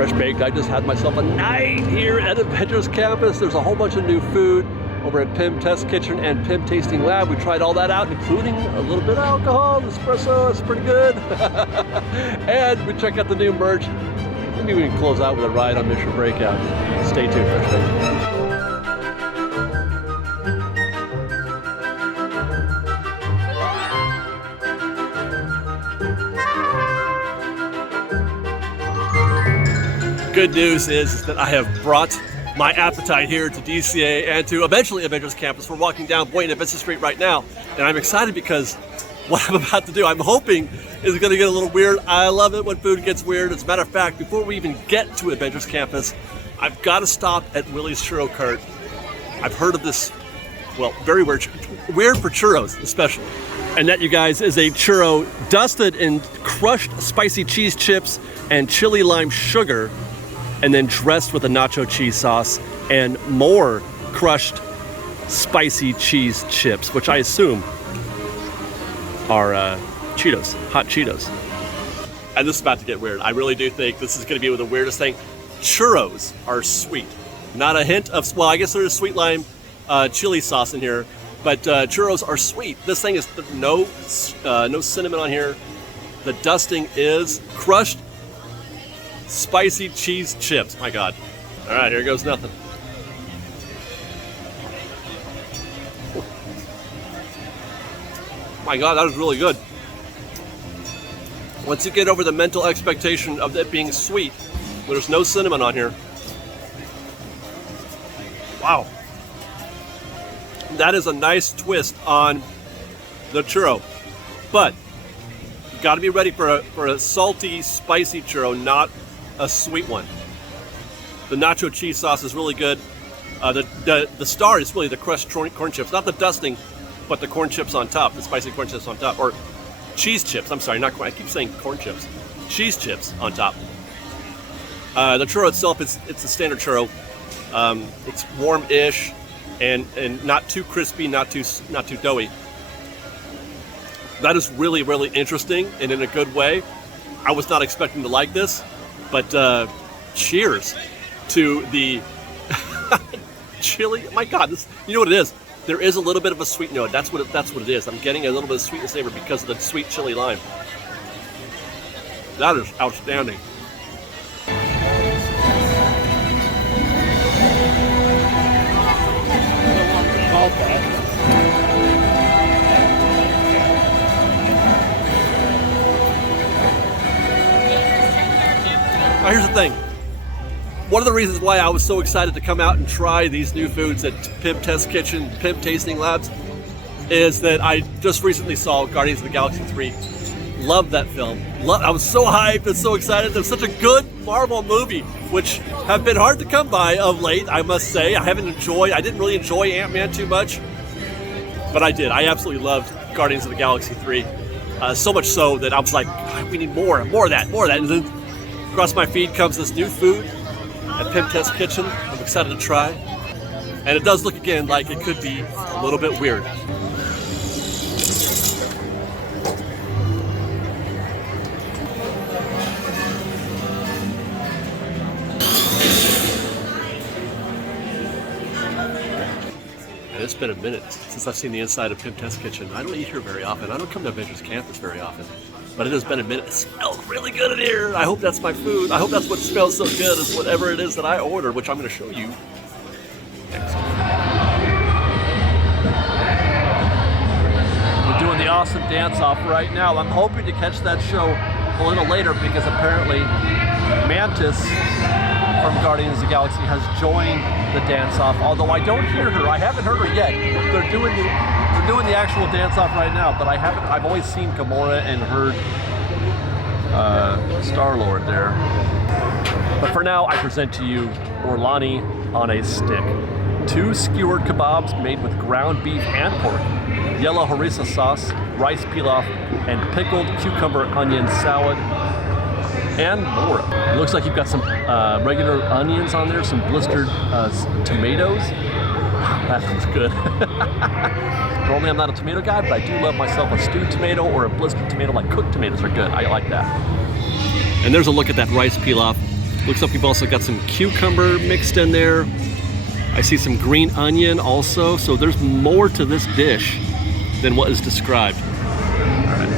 fresh baked. I just had myself a night here at Avengers campus. There's a whole bunch of new food over at Pim Test Kitchen and Pim Tasting Lab. We tried all that out, including a little bit of alcohol, espresso. It's pretty good. And we checked out the new merch. Maybe we can close out with a ride on Mission Breakout. Stay tuned, fresh baked. Good news is that I have brought my appetite here to DCA and to eventually Avengers campus. We're walking down Buena Vista Street right now, and I'm excited because what I'm about to do, I'm hoping, is going to get a little weird. I love it when food gets weird. As a matter of fact, before we even get to Avengers campus, I've got to stop at Willie's Churro Cart. I've heard of this, well, very weird for churros especially. And that, you guys, is a churro dusted in crushed spicy cheese chips and chili lime sugar, and then dressed with a nacho cheese sauce and more crushed spicy cheese chips, which I assume are Cheetos, hot Cheetos. And this is about to get weird. I really do think this is gonna be the weirdest thing. Churros are sweet. Not a hint of, well, I guess there's sweet lime chili sauce in here, but churros are sweet. This thing is no cinnamon on here. The dusting is crushed spicy cheese chips. My God. All right, here goes nothing. My God, that was really good. Once you get over the mental expectation of it being sweet, there's no cinnamon on here. Wow. That is a nice twist on the churro. But you got to be ready for a salty, spicy churro, not a sweet one. The nacho cheese sauce is really good. The star is really the crushed corn chips, not the dusting, but the corn chips on top, the spicy corn chips on top, or cheese chips. I'm sorry, not corn. I keep saying corn chips. Cheese chips on top. The churro itself, it's a standard churro. It's warm-ish and not too crispy, not too doughy. That is really, really interesting and in a good way. I was not expecting to like this. But cheers to the chili. My God, this, you know what it is? There is a little bit of a sweet note. That's what it is. I'm getting a little bit of sweetness flavor because of the sweet chili lime. That is outstanding. Now here's the thing. One of the reasons why I was so excited to come out and try these new foods at Pim Test Kitchen, Pim Tasting Labs, is that I just recently saw Guardians of the Galaxy 3. Loved that film. I was so hyped and so excited. It was such a good Marvel movie, which have been hard to come by of late, I must say. I didn't really enjoy Ant-Man too much, but I did. I absolutely loved Guardians of the Galaxy 3. So much so that I was like, we need more of that. And then across my feed comes this new food at Pim Test Kitchen. I'm excited to try. And it does look, again, like it could be a little bit weird. And it's been a minute since I've seen the inside of Pim Test Kitchen. I don't eat here very often. I don't come to Avengers campus very often. But it has been a minute. It smells really good in here. I hope that's my food. I hope that's what smells so good is whatever it is that I ordered, which I'm going to show you next. We're doing the awesome dance-off right now. I'm hoping to catch that show a little later because apparently Mantis from Guardians of the Galaxy has joined the dance-off, although I don't hear her. I haven't heard her yet. They're doing the actual dance-off right now, but I've always seen Gamora and heard Star-Lord there. But for now, I present to you Orlani on a stick. 2 skewered kebabs made with ground beef and pork, yellow harissa sauce, rice pilaf, and pickled cucumber onion salad, and more. It looks like you've got some regular onions on there, some blistered tomatoes. That looks good. Normally I'm not a tomato guy, but I do love myself a stewed tomato or a blistered tomato. Like cooked tomatoes are good. I like that. And there's a look at that rice pilaf. Looks like we've also got some cucumber mixed in there. I see some green onion also, so there's more to this dish than what is described. All right,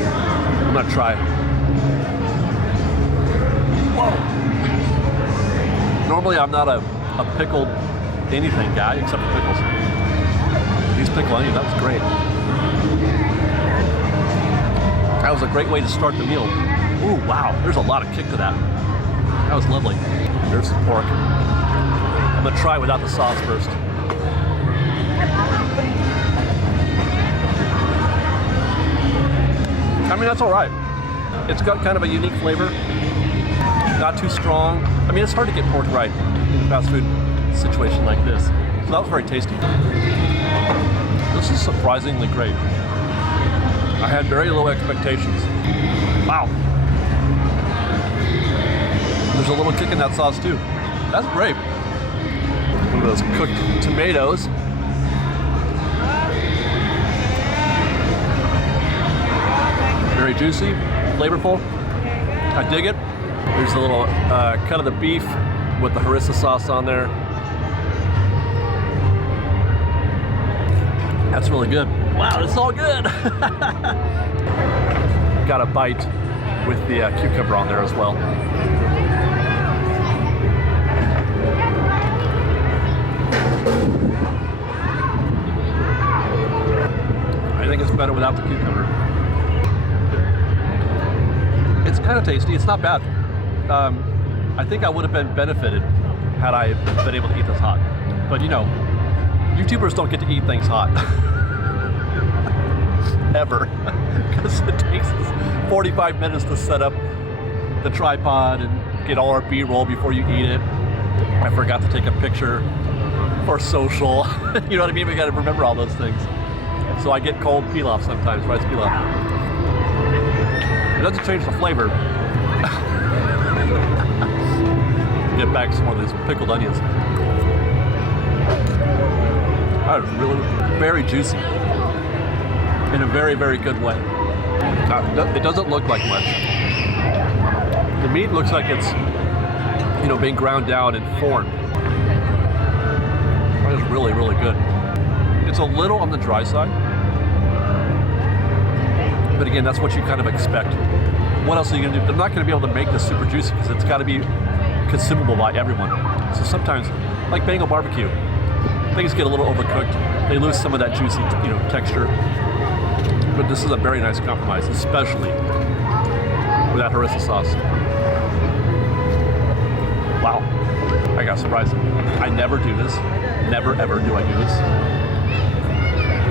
I'm gonna try. Whoa! Normally I'm not a pickled anything guy except for pickles. These pickled onions, that was great. That was a great way to start the meal. Ooh, wow, there's a lot of kick to that. That was lovely. There's some pork. I'm gonna try without the sauce first. I mean, that's all right. It's got kind of a unique flavor. Not too strong. I mean, it's hard to get pork right in a fast food situation like this. So that was very tasty. This is surprisingly great. I had very low expectations. Wow. There's a little kick in that sauce too. That's great. Look at those cooked tomatoes. Very juicy, flavorful. I dig it. There's a little cut of the beef with the harissa sauce on there. That's really good. Wow, it's all good. Got a bite with the cucumber on there as well. I think it's better without the cucumber. It's kind of tasty. It's not bad. I think I would have been benefited had I been able to eat this hot. But you know, YouTubers don't get to eat things hot. Ever. Because it takes us 45 minutes to set up the tripod and get all our B-roll before you eat it. I forgot to take a picture for social. You know what I mean? We got to remember all those things. So I get cold pilaf sometimes, rice pilaf. It doesn't change the flavor. Get back some more of these pickled onions. That is really very juicy in a very, very good way. It doesn't look like much. The meat looks like it's, you know, being ground down and formed. That is really, really good. It's a little on the dry side. But again, that's what you kind of expect. What else are you gonna do? They're not gonna be able to make this super juicy because it's gotta be consumable by everyone. So sometimes, like Bengal barbecue, things get a little overcooked. They lose some of that juicy, you know, texture. But this is a very nice compromise, especially with that harissa sauce. Wow, I got surprised. I never do this. Never ever do I do this.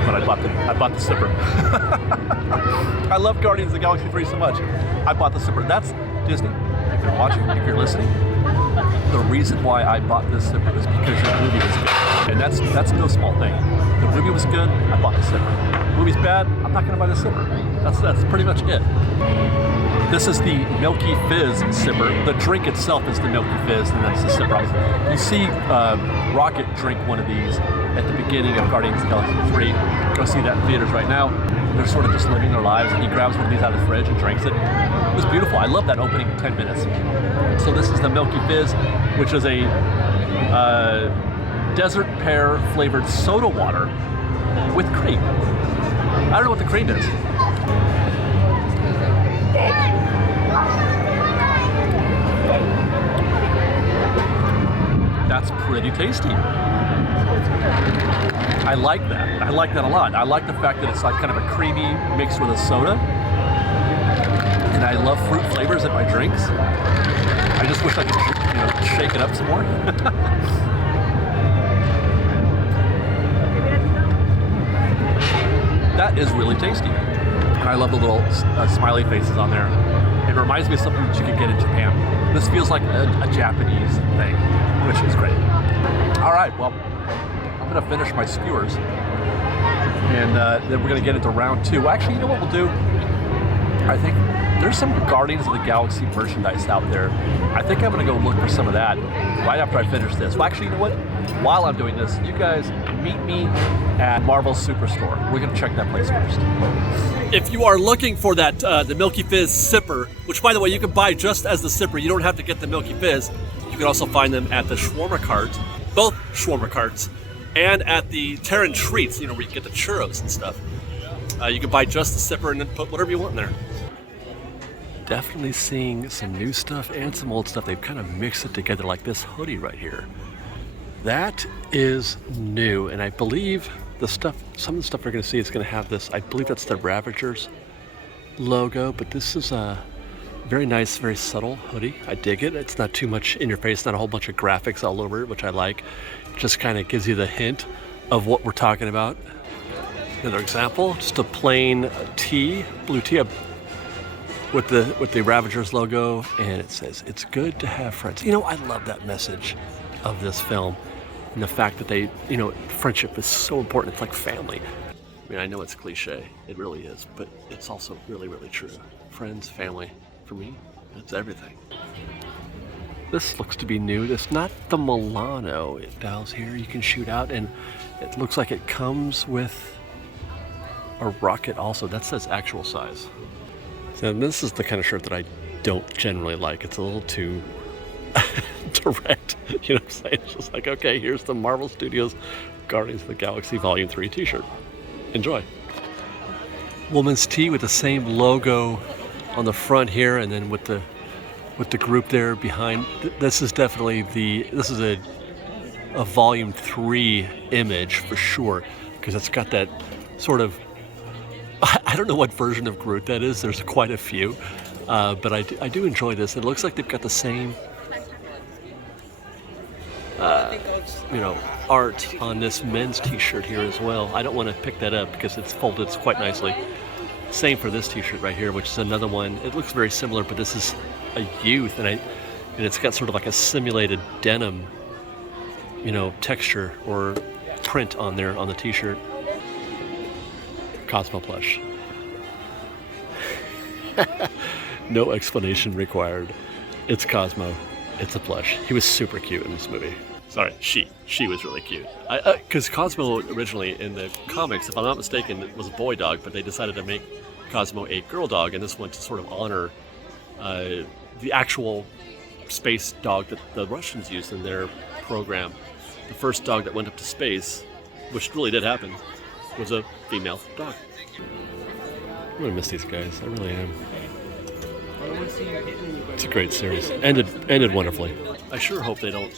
But I bought the sipper. I love Guardians of the Galaxy 3 so much. I bought the sipper. That's Disney. If you're watching, if you're listening, the reason why I bought this sipper is because the movie was good. And that's no small thing. The movie was good, I bought the sipper. The movie's bad, I'm not gonna buy the sipper. That's pretty much it. This is the Milky Fizz sipper. The drink itself is the Milky Fizz, and that's the sipper. You see Rocket drink one of these at the beginning of Guardians of the Galaxy 3. Go see that in theaters right now. They're sort of just living their lives, and he grabs one of these out of the fridge and drinks it. It was beautiful. I love that opening 10 minutes. So this is the Milky Fizz, which is a desert pear flavored soda water with cream. I don't know what the cream is. That's pretty tasty. I like that. I like that a lot. I like the fact that it's like kind of a creamy mix with a soda. And I love fruit flavors in my drinks. I just wish I could, you know, shake it up some more. That is really tasty. I love the little smiley faces on there. It reminds me of something that you could get in Japan. This feels like a Japanese thing, which is great. All right, well, I'm gonna finish my skewers, and then we're gonna get into round two. Actually, you know what we'll do? I think there's some Guardians of the Galaxy merchandise out there. I think I'm gonna go look for some of that right after I finish this. Well, actually, you know what? While I'm doing this, you guys meet me at Marvel Superstore. We're gonna check that place first. If you are looking for that, the Milky Fizz sipper, which by the way, you can buy just as the sipper, you don't have to get the Milky Fizz. can also find them at the shawarma cart, both shawarma carts, and at the Terran Treats, you know, where you get the churros and stuff. You can buy just the sipper and then put whatever you want in there. Definitely seeing some new stuff and some old stuff. They've kind of mixed it together, like this hoodie right here. That is new, and I believe the stuff, some of the stuff we're going to see is going to have this. I believe that's the Ravagers logo, but this is a very nice, very subtle hoodie. I dig it. It's not too much in your face, not a whole bunch of graphics all over it, which I like. It just kind of gives you the hint of what we're talking about. Another example, just a plain tee, blue tee with the Ravagers logo, and it says, "It's good to have friends." You know, I love that message of this film, and the fact that they, you know, friendship is so important. It's like family. I mean, I know it's cliche, it really is, but it's also really, really true. Friends, family, for me, it's everything. This looks to be new. It's not the Milano dials here you can shoot out, and it looks like it comes with a rocket also. That says actual size. So this is the kind of shirt that I don't generally like. It's a little too direct, you know what I'm saying? It's just like, okay, here's the Marvel Studios Guardians of the Galaxy Volume 3 t-shirt. Enjoy. Woman's tee with the same logo on the front here, and then with the group there behind. This is definitely this is a Volume 3 image for sure, because it's got that sort of, I don't know what version of Groot that is. There's quite a few, but I do enjoy this. It looks like they've got the same you know, art on this men's t-shirt here as well. I don't want to pick that up because it's folded quite nicely. Same for this t-shirt right here, which is another one. It looks very similar, but this is a youth, and it's got sort of like a simulated denim, you know, texture or print on there on the t-shirt. Cosmo plush. No explanation required. It's Cosmo. It's a plush. He was super cute in this movie. Sorry, she was really cute. Because Cosmo originally in the comics, if I'm not mistaken, it was a boy dog, but they decided to make Cosmo a girl dog, and this one to sort of honor the actual space dog that the Russians used in their program. The first dog that went up to space, which really did happen, was a female dog. I'm gonna miss these guys. I really am. It's a great series. Ended wonderfully. I sure hope they don't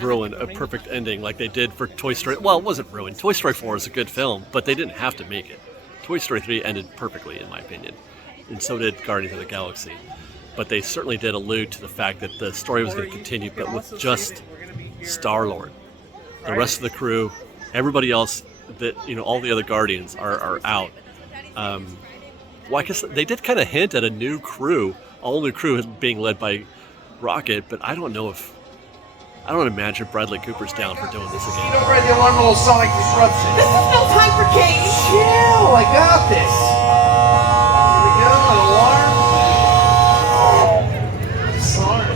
ruin a perfect ending like they did for Toy Story. Well, it wasn't ruined. Toy Story 4 is a good film, but they didn't have to make it. Toy Story 3 ended perfectly, in my opinion, and so did Guardians of the Galaxy. But they certainly did allude to the fact that the story was going to continue, but with just Star-Lord. The rest of the crew, everybody else, that, you know, all the other Guardians are out. Well, I guess they did kind of hint at a new crew, all new crew being led by Rocket, but I don't imagine Bradley Cooper's down for doing this again. You know, Brad, the alarm will sonic disruption. This is no time for games. Chill, I got this. Here we go, an alarm. Sorry.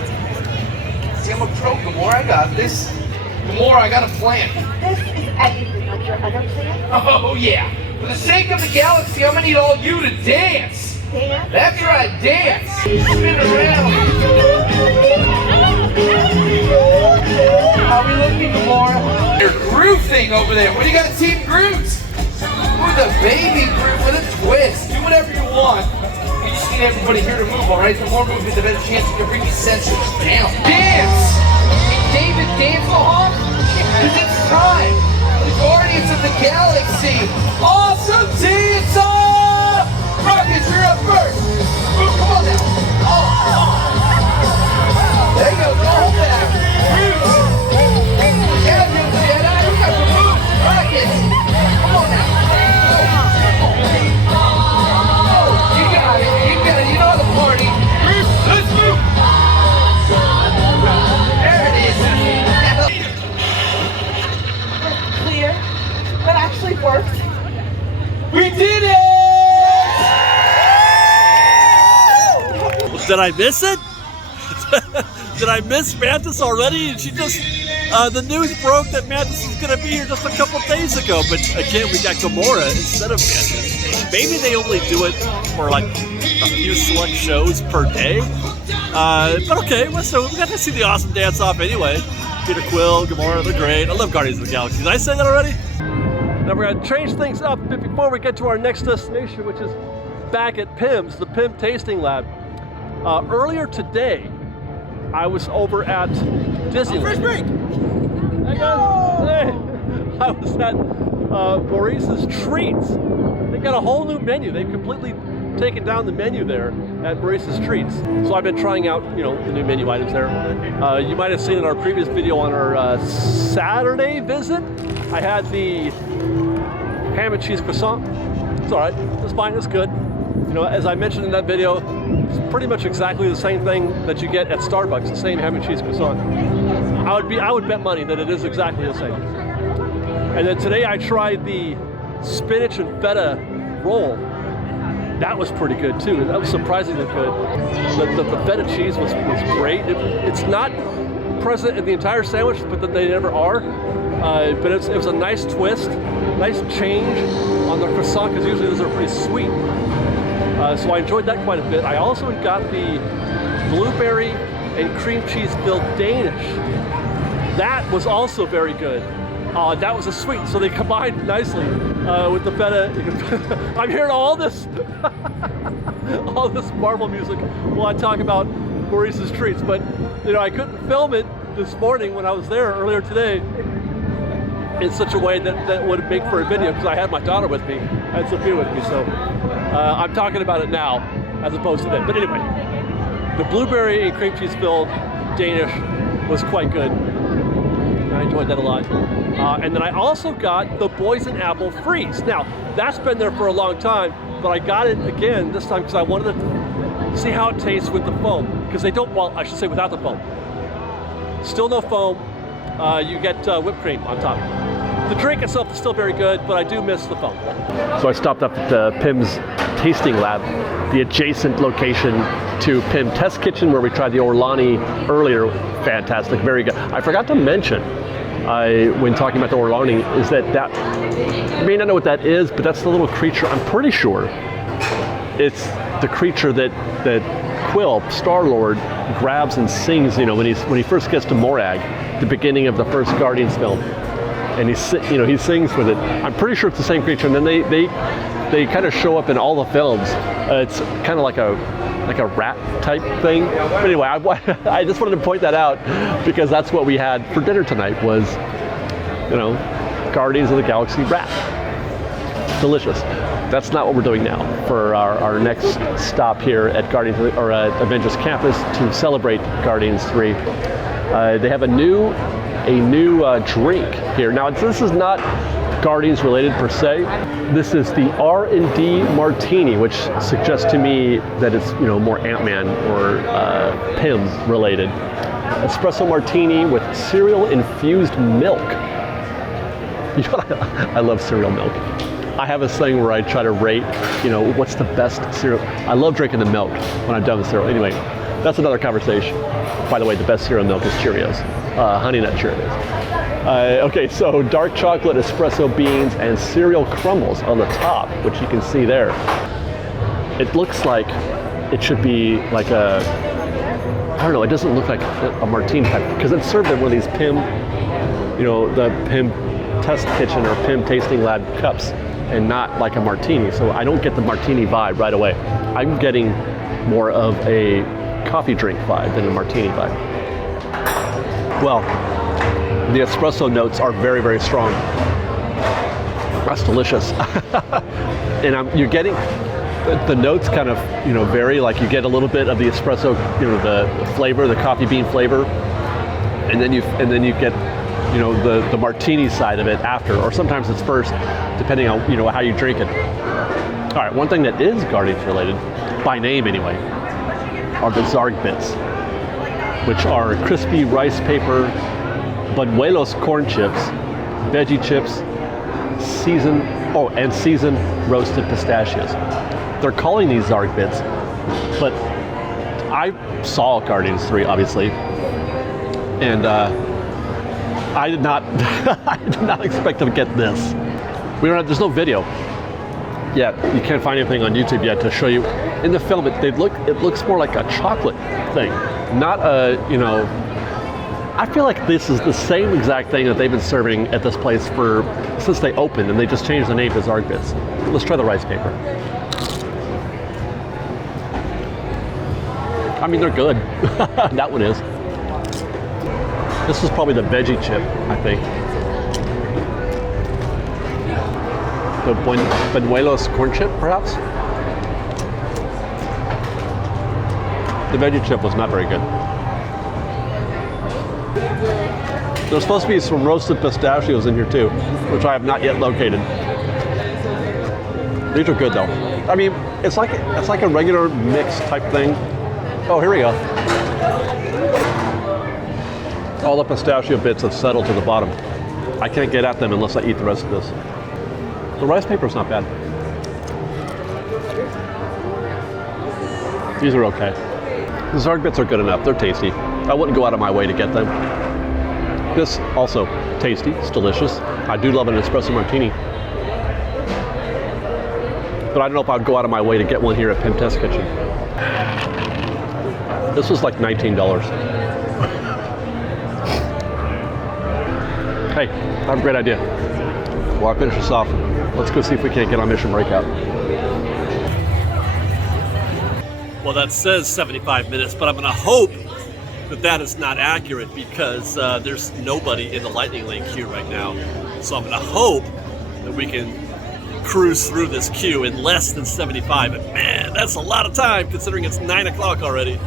See, I'm a pro, Gamora, I got this. Gamora, I got a plan. This is everything like your other plan. Oh, yeah. For the sake of the galaxy, I'm gonna need all you to dance. Dance? That's right, dance. Spin around. How we looking, Gamora? Your Groot thing over there. What do you got, a Team Groot? With a baby Groot with a twist. Do whatever you want. You just need everybody here to move, all right? The more movement, the better chance you can bring these sensors down. Dance! Hey, David, dance along? Because it's time. The Guardians of the Galaxy. Awesome dance off! Rockets, you're up first. Move, come on now. There you go, go hold that. Yeah, you Jedi, we got to move. Rockets, come on now. You got it, you know the party. Let's move. There it is. Clear. That actually worked. We did it! Did I miss it? Did I miss Mantis already? And she just, the news broke that Mantis was going to be here just a couple days ago. But again, we got Gamora instead of Mantis. Maybe they only do it for like a few select shows per day. But okay, well, so we got to see the awesome dance off anyway. Peter Quill, Gamora, they're great. I love Guardians of the Galaxy. Did I say that already? Now we're going to change things up a bit before we get to our next destination, which is back at PIM's, the PIM Tasting Lab. Earlier today, I was over at Disneyland. First break! Hey guys! Hey! I was at Maurice's Treats. They got a whole new menu. They've completely taken down the menu there at Maurice's Treats. So I've been trying out, you know, the new menu items there. You might have seen in our previous video on our Saturday visit, I had the ham and cheese croissant. It's all right. It's fine. It's good. You know, as I mentioned in that video, it's pretty much exactly the same thing that you get at Starbucks, the same ham and cheese croissant. I would bet money that it is exactly the same. And then today I tried the spinach and feta roll. That was pretty good too. That was surprisingly good. The feta cheese was great. It's not present in the entire sandwich, but then they never are. But it was a nice twist, nice change on the croissant, because usually those are pretty sweet. So I enjoyed that quite a bit. I also got the blueberry and cream cheese filled Danish. That was also very good. That was a sweet, so they combined nicely with the feta. I'm hearing all this Marvel music while I talk about Maurice's Treats, but you know, I couldn't film it this morning when I was there earlier today in such a way that would make for a video, because I had my daughter with me, I had Sophia with me, so I'm talking about it now as opposed to then. But anyway, the blueberry and cream cheese filled Danish was quite good. I enjoyed that a lot. And then I also got the Poison Apple Freeze. Now, that's been there for a long time, but I got it again this time because I wanted to see how it tastes with the foam. Because they don't, well, I should say without the foam. Still no foam. You get whipped cream on top. The drink itself is still very good, but I do miss the foam. So I stopped up at the PIM's Tasting Lab, the adjacent location to PIM Test Kitchen, where we tried the Orlani earlier. Fantastic, very good. I forgot to mention, when talking about the Orlani, is that you may not know what that is, but that's the little creature. I'm pretty sure it's the creature that Quill, Star-Lord, grabs and sings. You know, when he first gets to Morag, the beginning of the first Guardians film, and he sings with it. I'm pretty sure it's the same creature, and then they kind of show up in all the films. It's kind of like a rat type thing. But anyway, I just wanted to point that out because that's what we had for dinner tonight was, you know, Guardians of the Galaxy rat. Delicious. That's not what we're doing now for our next stop here at Avengers Campus to celebrate Guardians 3. They have a new drink here. Now, this is not Guardians related per se. This is the R&D Martini, which suggests to me that it's, you know, more Ant-Man or PIM related. Espresso Martini with cereal infused milk. You know, I love cereal milk. I have this thing where I try to rate, you know, what's the best cereal. I love drinking the milk when I'm done with cereal. Anyway, that's another conversation. By the way, the best cereal milk is Cheerios, Honey Nut Cheerios. Okay, so dark chocolate, espresso beans, and cereal crumbles on the top, which you can see there. It looks like it should be like I don't know, it doesn't look like a martini type, because it's served in one of these PIM, you know, the PIM Test Kitchen or PIM Tasting Lab cups, and not like a martini. So I don't get the martini vibe right away. I'm getting more of a coffee drink vibe than a martini vibe. Well, the espresso notes are very, very strong. That's delicious. And you're getting the notes kind of, you know, vary. Like you get a little bit of the espresso, you know, the flavor, the coffee bean flavor, and then you get, you know, the martini side of it after, or sometimes it's first, depending on, you know, how you drink it. All right, one thing that is Guardians related, by name anyway, are the Zarg bits, which are crispy rice paper, Buñuelos corn chips, veggie chips, seasoned roasted pistachios. They're calling these Zarg bits, but I saw Guardians 3, obviously, and I did not expect to get this. There's no video yet. You can't find anything on YouTube yet to show you in the film, it looks more like a chocolate thing, not a, you know, I feel like this is the same exact thing that they've been serving at this place since they opened, and they just changed the name to Zarg Bits. Let's try the rice paper. I mean, they're good. That one is. This is probably the veggie chip, I think. The Buñuelos corn chip, perhaps? The veggie chip was not very good. There's supposed to be some roasted pistachios in here too, which I have not yet located. These are good though. I mean, it's like a regular mix type thing. Oh, here we go. All the pistachio bits have settled to the bottom. I can't get at them unless I eat the rest of this. The rice paper's not bad. These are okay. The Zarg Bits are good enough. They're tasty. I wouldn't go out of my way to get them. This also tasty. It's delicious. I do love an espresso martini. But I don't know if I'd go out of my way to get one here at Pimtest Kitchen. This was like $19. Hey, I have a great idea. While I finish this off, let's go see if we can't get on Mission Breakout. Well, that says 75 minutes, but I'm going to hope that that is not accurate because there's nobody in the Lightning Lane queue right now. So I'm going to hope that we can cruise through this queue in less than 75. And man, that's a lot of time considering it's 9 o'clock already.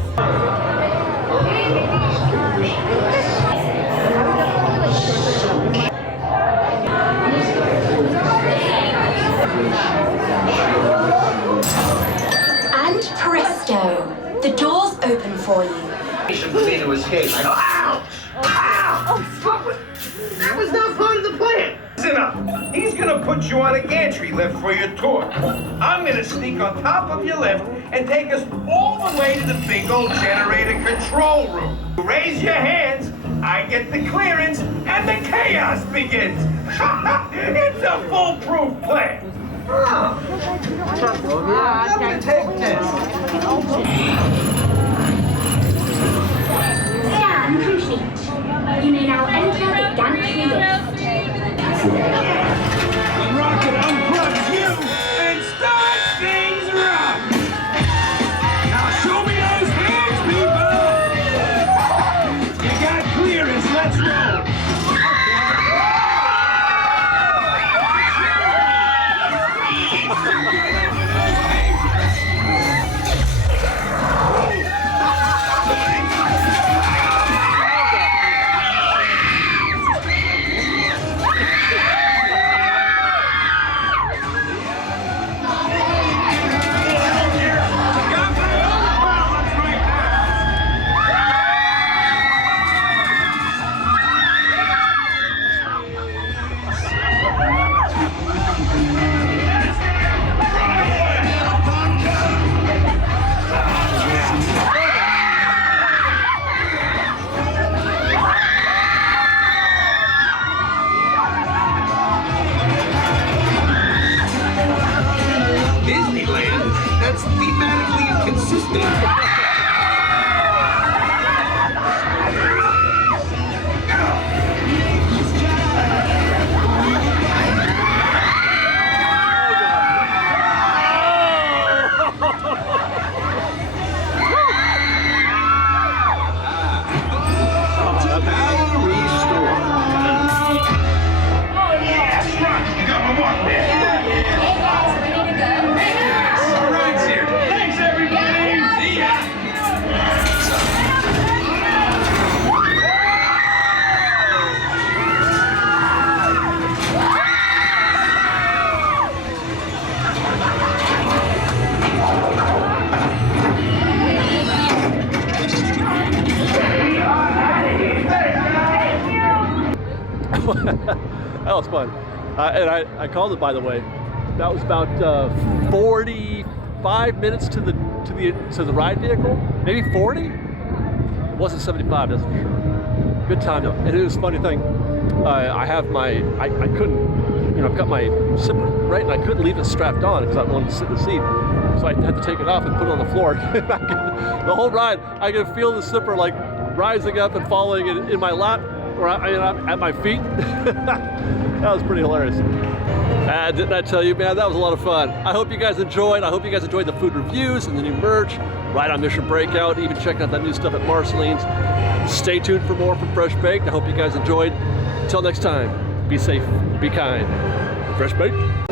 And presto, the doors open for you. For me to escape. I go, ow! Ow! Oh, stop it! That was not part of the plan. Listen up. He's gonna put you on a gantry lift for your tour. I'm gonna sneak on top of your lift and take us all the way to the big old generator control room. You raise your hands, I get the clearance, and the chaos begins. It's a foolproof plan. I'm gonna take this. Scan complete. You may now enter the gantry lift. Rocket unplugs you and start things rough. Now show me those hands, people. You got clearance. Let's roll. Disneyland? That's thematically inconsistent. That was fun. And I called it, by the way. That was about 45 minutes to the ride vehicle, maybe 40. It wasn't 75, that's for sure. Good time though. And it was a funny thing. I have my I couldn't, you know, I've got my zipper right, and I couldn't leave it strapped on because I wanted to sit in the seat. so I had to take it off and put it on the floor. The whole ride, I could feel the zipper like rising up and falling in my lap, or at my feet. That was pretty hilarious. Didn't I tell you, man, that was a lot of fun. I hope you guys enjoyed. I hope you guys enjoyed the food reviews and the new merch, Ride on Mission Breakout, even checking out that new stuff at Marceline's. Stay tuned for more from Fresh Baked. I hope you guys enjoyed. Until next time, be safe, be kind. Fresh Baked.